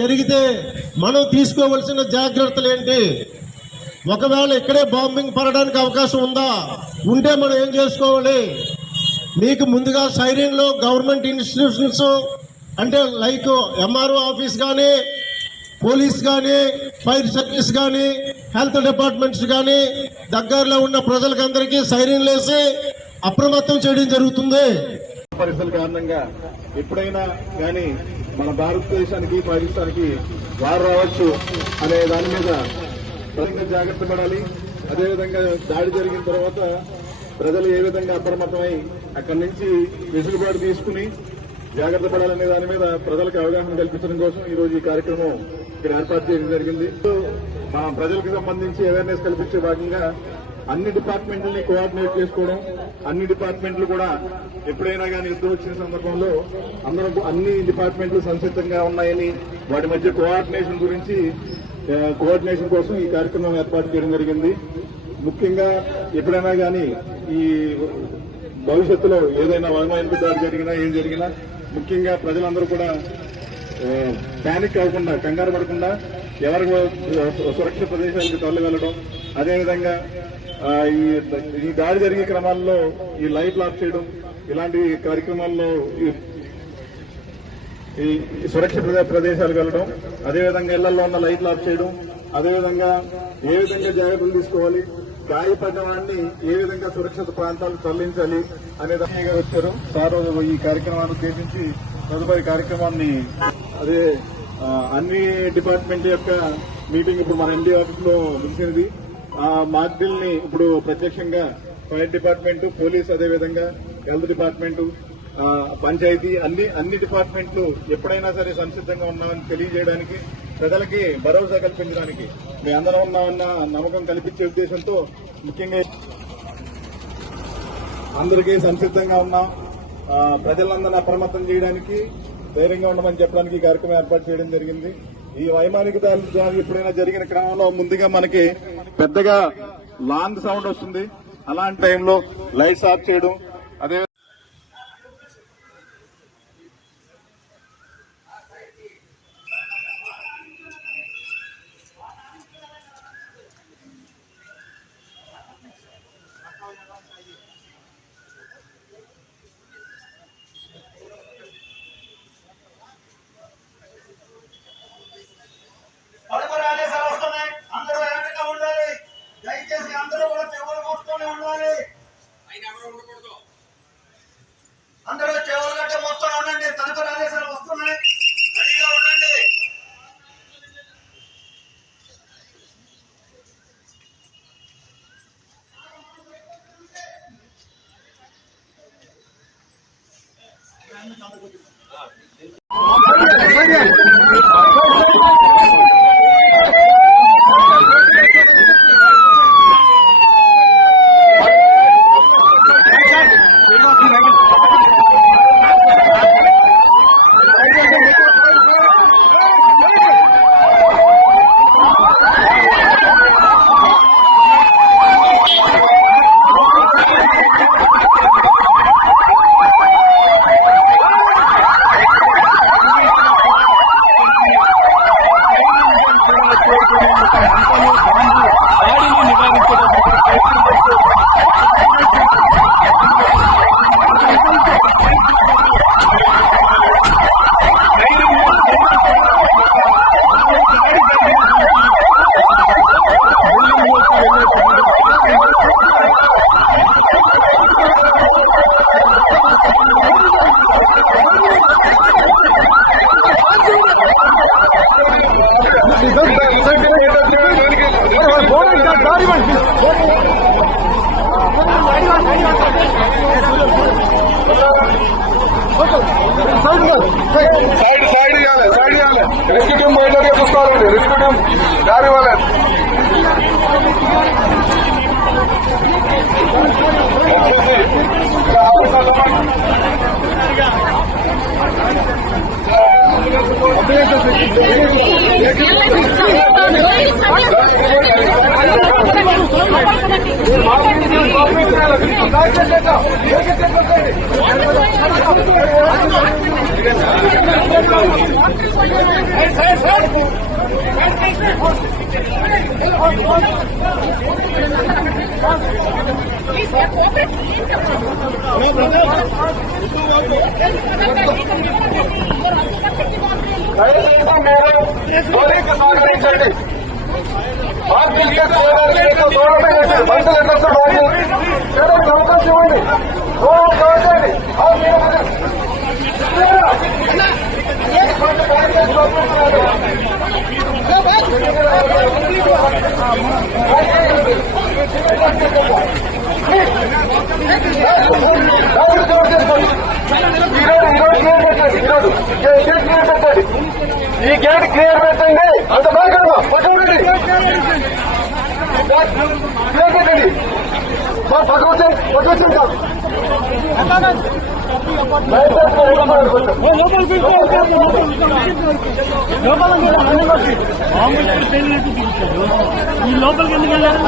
జరిగితే మనం తీసుకోవాల్సిన జాగ్రత్తలు ఏంటి? ఒకవేళ ఇక్కడే బాంబింగ్ పడడానికి అవకాశం ఉందా? ఉంటే మనం ఏం చేసుకోవాలి? మీకు ముందుగా సైరన్లో గవర్నమెంట్ ఇన్స్టిట్యూషన్స్ అంటే లైక్ ఎంఆర్ఓ ఆఫీస్ కానీ, పోలీస్ కానీ, ఫైర్ సర్వీస్ కానీ, హెల్త్ డిపార్ట్మెంట్స్ కానీ దగ్గరలో ఉన్న ప్రజలకందరికీ సైరన్లు వేసి అప్రమత్తం చేయడం జరుగుతుంది. పరిస్థితుల కారణంగా ఎప్పుడైనా కానీ మన భారతదేశానికి పాకిస్తాన్కి వారు రావచ్చు అనే దాని మీద ప్రజలు జాగ్రత్త పడాలి. అదేవిధంగా దాడి జరిగిన తర్వాత ప్రజలు ఏ విధంగా అప్రమత్తమై అక్కడి నుంచి వెసులుబాటు తీసుకుని జాగ్రత్త పడాలనే దాని మీద ప్రజలకు అవగాహన కల్పించడం కోసం ఈ రోజు ఈ కార్యక్రమం ఇక్కడ ఏర్పాటు చేయడం జరిగింది. మా ప్రజలకు సంబంధించి అవేర్నెస్ కల్పించే భాగంగా అన్ని డిపార్ట్మెంట్లని కోఆర్డినేట్ చేసుకోవడం, అన్ని డిపార్ట్మెంట్లు కూడా ఎప్పుడైనా కానీ యుద్ధం వచ్చిన సందర్భంలో అందరూ అన్ని డిపార్ట్మెంట్లు సంసిద్ధంగా ఉన్నాయని వాటి మధ్య కోఆర్డినేషన్ కోసం ఈ కార్యక్రమం ఏర్పాటు చేయడం జరిగింది. ముఖ్యంగా ఎప్పుడైనా కానీ ఈ భవిష్యత్తులో ఏదైనా వైమానిక దాడి జరిగినా ఏం జరిగినా ముఖ్యంగా ప్రజలందరూ కూడా ప్యానిక్ అవ్వకుండా, కంగారు పడకుండా ఎవరి సురక్షిత ప్రదేశాలకు తరలి వెళ్లడం, అదేవిధంగా ఈ దాడి జరిగే క్రమాల్లో ఈ లైట్లు ఆఫ్ చేయడం, ఇలాంటి కార్యక్రమాల్లో ఈ సురక్షిత ప్రదేశాలకు వెళ్లడం, అదేవిధంగా ఇళ్లలో ఉన్న లైట్లు ఆఫ్ చేయడం, అదేవిధంగా ఏ విధంగా జాగ్రత్తలు తీసుకోవాలి, గాయపడ్డ వాడిని ఏ విధంగా సురక్షిత ప్రాంతాలకు తరలించాలి అనే విధంగా వచ్చారు. సార్ ఈ కార్యక్రమాన్ని ఉద్దేశించి తదుపరి కార్యక్రమాన్ని అదే అన్ని డిపార్ట్మెంట్ యొక్క మీటింగ్ ఇప్పుడు మన ఎన్డీ ఆఫీస్ లో ముగిసినది. ఆ మాక్ డ్రిల్ ని ఇప్పుడు ప్రత్యక్షంగా ఫైర్ డిపార్ట్మెంట్, పోలీస్, అదేవిధంగా హెల్త్ డిపార్ట్మెంట్, పంచాయతీ అన్ని డిపార్ట్మెంట్లు ఎప్పుడైనా సరే సంసిద్ధంగా ఉన్నామని తెలియజేయడానికి, ప్రజలకి భరోసా కల్పించడానికి, మీ అందరం ఉన్నామన్న నమ్మకం కల్పించే ఉద్దేశంతో ముఖ్యంగా అందరికీ సంసిద్ధంగా ఉన్నాం, ప్రజలందరినీ అప్రమత్తం చేయడానికి, ధైర్యంగా ఉండమని చెప్పడానికి ఈ కార్యక్రమం ఏర్పాటు చేయడం జరిగింది. ఈ వైమానిక దాడి ఎప్పుడైనా జరిగిన క్రమంలో ముందుగా మనకి పెద్దగా లాంగ్ సౌండ్ వస్తుంది. అలాంటి టైంలో లైట్స్ ఆఫ్ చేయడం, అదే అందరూ చెవులు గట్టే మొత్తం ఉండండి. తదుపరి ఆదేశాలు వస్తున్నాయి, రెడీగా ఉండండి. సైడ్ ఇవ్వాలి. రెస్క్యూ టీమ్ బయటగా చూసుకోవాలండి. రెస్క్యూ టీమ్ దారి ఇవ్వాలి. Gracias. పోలీసు సహకరించండి. పార్కింగ్ చేయడానికి మనుషులు ఎట్లా చేయడానికి అవకాశం ఇవ్వండి. కావచ్చండి. ఈ గేట్ క్లియర్ పెట్టండి. అంత బాగా పట్టుకోండి. క్లియర్ పెట్టండి. పట్టుకొచ్చాం ఈ లోపలికి ఎందుకు వెళ్ళారు?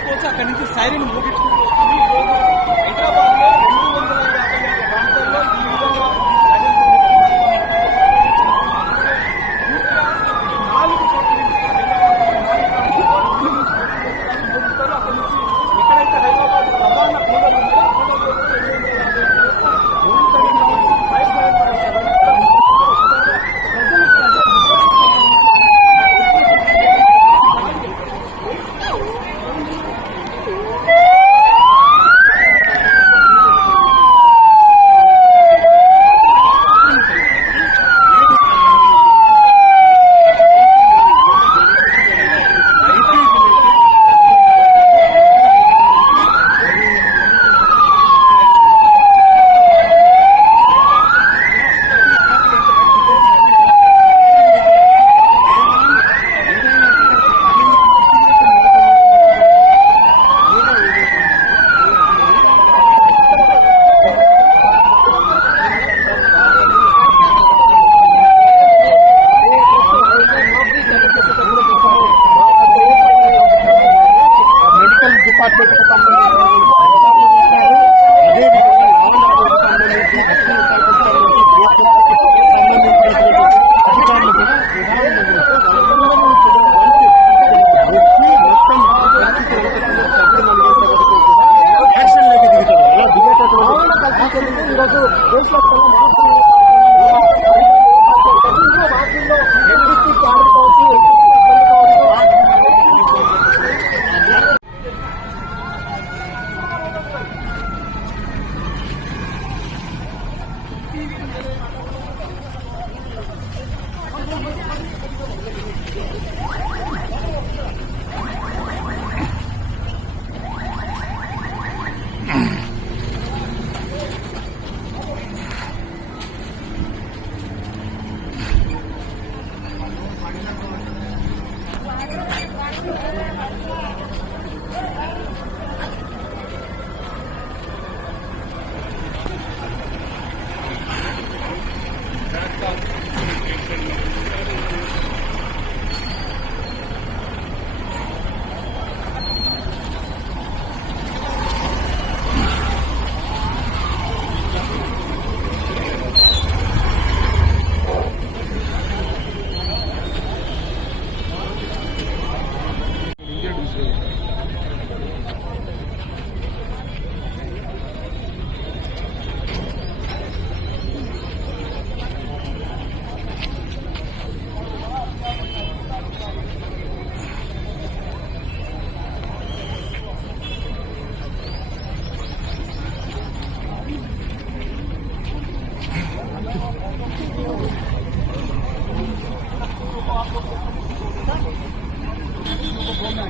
చూసుకోవచ్చు. అక్కడి నుంచి సైరన్ మోగించుకుంటూ హైదరాబాద్ లో 250 ప్రాంతాల్లో ఈ విధంగా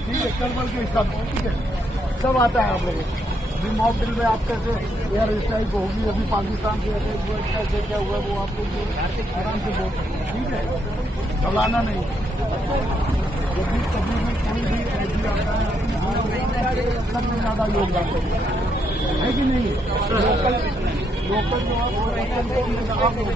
ठीक है, कल बल के सब ठीक है, सब आता है आप लोगों को। अभी मॉक ड्रिल में आप कैसे एयर स्ट्राइक होगी, अभी पाकिस्तान के कैसे क्या हुआ वो आपको आराम से बोल सकते हैं, ठीक है, घबराना नहीं। जब भी कभी भी कोई भी ऐसी आता है सबसे ज्यादा योगदान है कि नहीं? लोकल जो आप लोग